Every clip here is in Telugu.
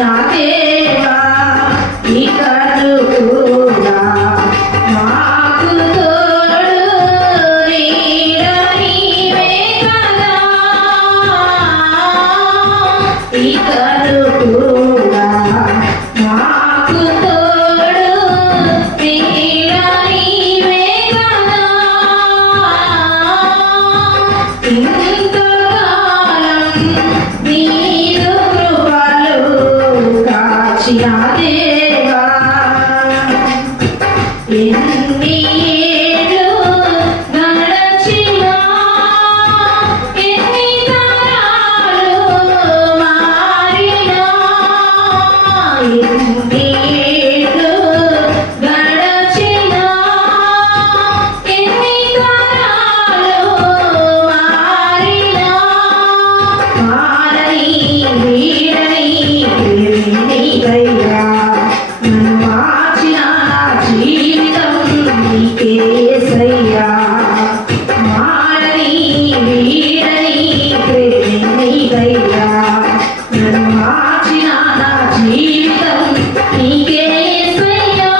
కాచిన దేవా ఇకను కూడా మాకు తోడు నీడ నీవే కదా ఇకను కూడా మాకు తోడు నీడ నీవే కదా కాచిన దేవా ఎన్ని ఏళ్ళు గడచినా ఎన్ని తరాలు మారినా ఎన్ని ఏళ్ళు గడచినా ఎన్ని తరాలు మారినా మారని వీడని నీవయ్యా నన్ను మార్చిన జీవితం నీకేసయ్యా మారని వీడని నీవయ్యా నన్ను మార్చిన నా జీవితం నీకేసయ్యా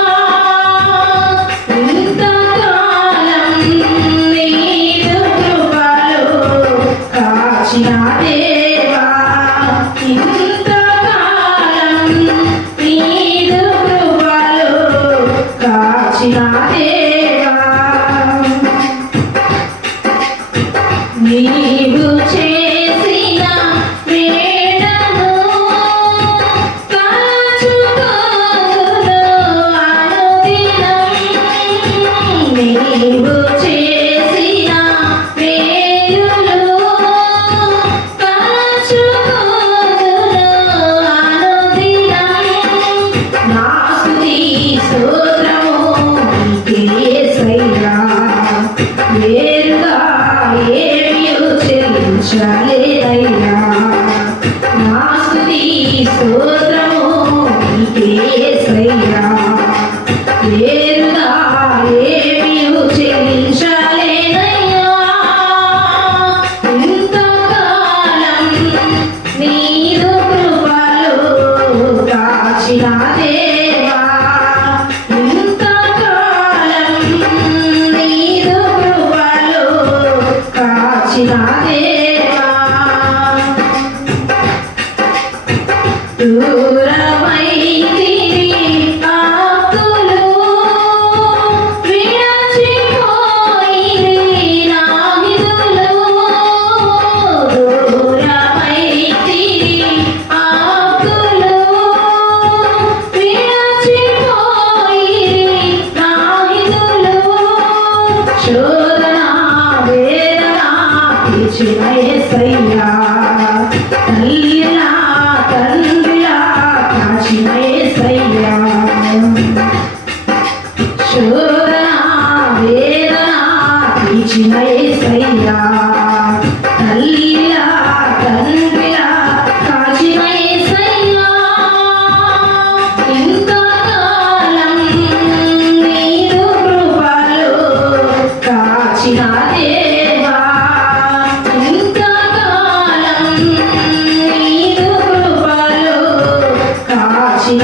ఇంతకాలం నీదు కృపలో కాచిన దేవా కాచిన దేవా నీవు చేసిన మేడను తలచుకొనును అనుదినం నీవు చేసిన మేలులు తలచుకొనును అనుదినం నా స్తుతి స్తోత్రము నీకేసయ్యా వేరుగా ఏమీ చెల్లించలేదయ్యా నా స్తుతి స్తోత్రము నీకేసయ్యా వేరుగా ఏమీ చెల్లించలేదయ్యా ఇంతకాలం నీదు కృపలో కాచిన దేవా ఇంతకాలం నీదు కృపలో కాచిన దేవా దూరమైతివి ఆకులు విడచిపోయిరి నా విధులు దూరమైతివి ఆకులు విడచిపోయిరి నా విధులు శోధన వేదన తీర్చిన యేసయ్యా తల్లిలా తండ్రిలా కాచిన యేసయ్యా శోధన వేదన తీర్చిన యేసయ్యా తల్లిలా తండ్రిలా కాచిన యేసయ్యా ఇంతకాలం నీదు కృపలో కాచిన దేవా ఇంతకాలం నీదు కృపలో కాచిన